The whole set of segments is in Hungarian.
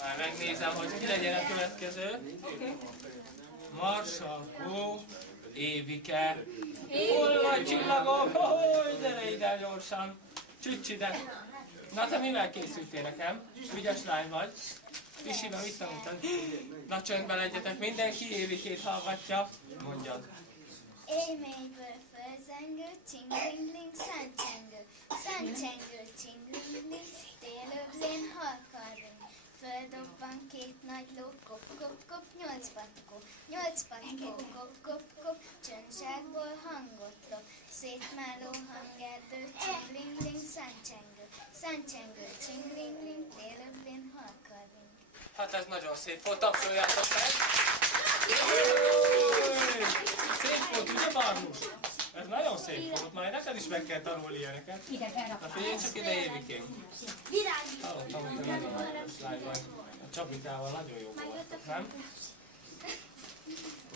Már megnézem, hogy ki legyen a következő. Marsalkó, Évike. Hol vagy csillagok? Gyere ide gyorsan. Csücs ide. Na te mivel készültél nekem? Ügyes lány vagy. Pisibe visszamutat. Na csöndbe legyetek, mindenki Évikét hallgatja. Mondjad. Élményből fölzengő, csingling, száncsengő. Száncsengő, csingling, télöblén halkarring. Földobban két nagy ló, kop, kop, kop, nyolc patkó. Nyolc patkó, kop, kop, kop, csöndságból hangot lop. Szétmáló hangerdő, csingling, száncsengő. Száncsengő, csingling, télöblén halkarring. Hát ez nagyon szép volt, tapsoljátok meg! Szép volt, ugye Barnus? Ez nagyon szép volt, majd neked is meg kell tanulni ilyeneket. Na figyelj csak ide, Évikém. Hallottam, hogy te nagyon nagyon lány vagy. A Csabikával nagyon jó voltak, nem?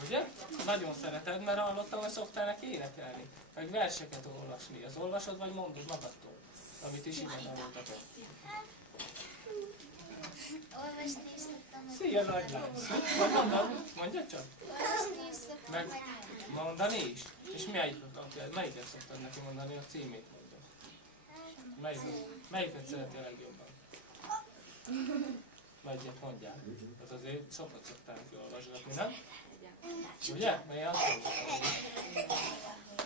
Ugye? Nagyon szereted, mert hallottam, hogy szoktál neki énekelni. Meg verseket olvasni. Az olvasod, vagy mondod magadtól? Amit is ide tanultatok. Olvasni is szoktam. Szia, nagy lány! Mondja csak! Olvasni is szoktam. Meg mondani is? És melyiket szoktad neki mondani, a címét mondja? Melyiket szeretél legjobban? Melyiket mondjál? Hát azért sokat szoktál neki olvasgatni, nem? Ugye? Milyen az?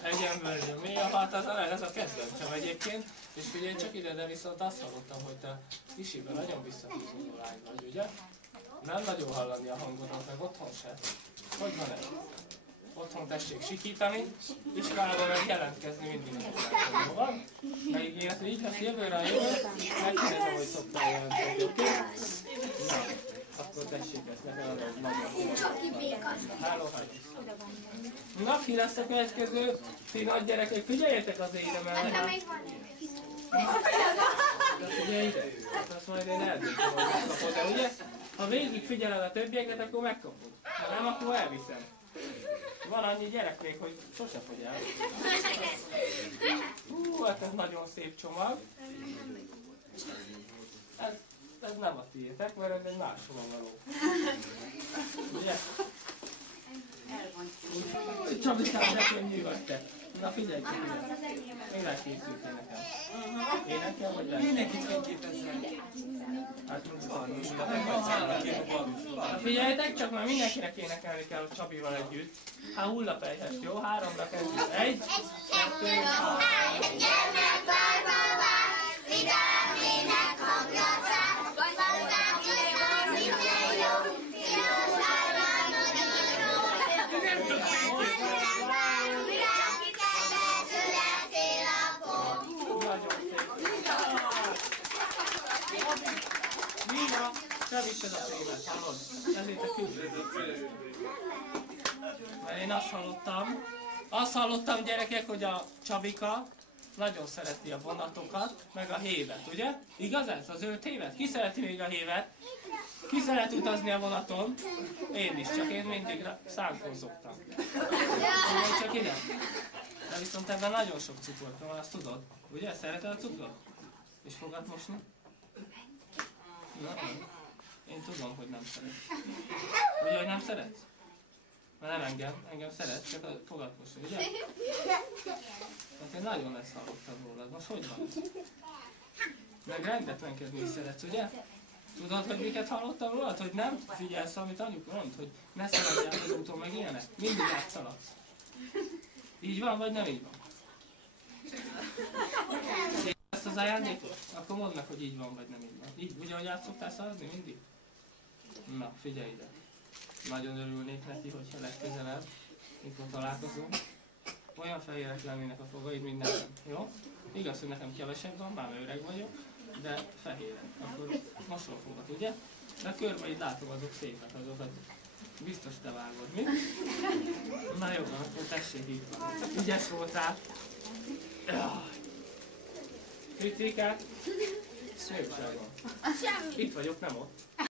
Egyenből, mi a hát ez a kedvencem egyébként. És figyelj csak ide, de viszont azt hallottam, hogy te Pisiben nagyon visszahúzódó lány vagy, ugye? Nem nagyon hallani a hangodat, meg otthon se. Hogy van ez? Otthon tessék sikítani, iskolában meg jelentkezni mindig nem jó van. Megígéret, hogy így lesz jövőre a jövő, megkérdezem, hogy szoktál jelentkezni, oké? Na, akkor tessék ezt, nekem adom, hogy nagyon háló, na, ki lesz a következő? Ti nagy gyerekek, figyeljetek az ére mellett. De figyelj ide, hát azt majd én eldöntöm, hogy megkapod, de ugye? Ha végig figyeled a többieket, akkor megkapod. Ha nem, akkor elviszem. Van annyi gyerek még, hogy sose fogy el. Hát ez nagyon szép csomag. Ez nem a tiétek, mert ez egy máshova való. Ugye? Csabikám, de könnyű vagy te. Na figyelj csak ide. Mivel készültél nekem? Énekel vagy el? Mindenkit fényképezzel. Hát na figyeljetek csak, mert mindenkinek énekelni kell a Csabival együtt. Hát hullapelyhes, jó? 3-ra kezdjük. 1, 2, 3. Gyermek várva vár, vidám ének hangja szár, vagy valóban kíván, minden jó, piros várván, nagyon jó. Gyermek várunk, vidám kitermel, születél a pont. Nagyon szép. Mina, te viszed a témát, hallod? Ezért a küldöző. Mert én azt hallottam gyerekek, hogy a Csabika nagyon szereti a vonatokat, meg a hévet, ugye? Igaz ez? Az 5 hévet? Ki szereti még a hévet? Ki szeret utazni a vonaton? Én is, csak én mindig szánkon szoktam. Figyelj csak ide! De viszont ebben nagyon sok cukrot van, azt tudod? Ugye? Szereted a cukrot? És fogad mosni? Na, én tudom, hogy nem szeret. Ugye, hogy nem szeretsz? Mert nem engem szeret, csak a fogad mosni, ugye? Hát én nagyon ezt hallottam rólad. Most hogy van ez? Meg rendetlenkedni is szeretsz, ugye? Tudod, hogy miket hallottam rólad? Hogy nem figyelsz, amit anyuka mond? Hogy ne szaladjál az úton, meg ilyenek? Mindig átszaladsz. Így van, vagy nem így van? Ezt az ajándékot? Akkor mondd meg, hogy így van, vagy nem így van. Így, ugye, hogy át szoktál szaladni mindig? Na, figyelj ide. Nagyon örülnék neki, hogyha legközelebb, mikor találkozunk, olyan fehérek lennének a fogaid, mint nekem, jó? Igaz, hogy nekem kevesebb van, bár öreg vagyok, de fehérek. Akkor mosol fogad, ugye? De a körbeid látom, azok szépek, azokat biztos te vágod, mi? Na jó, akkor tessék így. Ügyes voltál. Picikát. Szép van. Itt vagyok, nem ott.